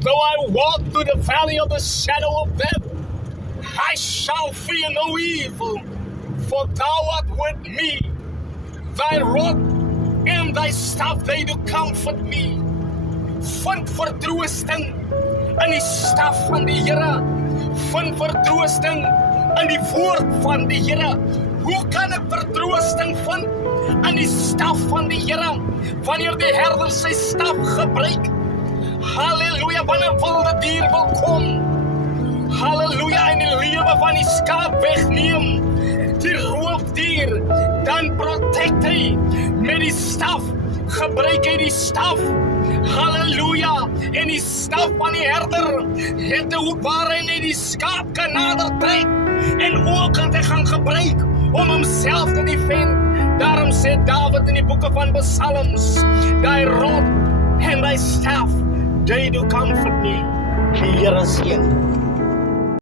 Though I walk through the valley of the shadow of death, I shall fear no evil, for thou art with me. Thy rod en thy staff, they do comfort me. Vind vertroosting in die staf van die Here. Vind vertroosting in die woord van die Here. Hoe kan ek vertroosting vind in die staf van die Here? Wanneer die herder sy staf gebruik. Halleluja, wanneer wilde dier wil kom. Halleluja, en die lewe van die skaap wegneem. Die roofdier, dan protect hy met die staf. Gebruik hy die staf. Halleluja, en die staf van die herder het 'n hoek waar hy net die skaap kan nader trek. En ook kan hy gaan gebruik om homself te defend. Daarom sê Dawid in die boeke van Psalms, thy rod and thy staff, they do comfort me. Die Here seën.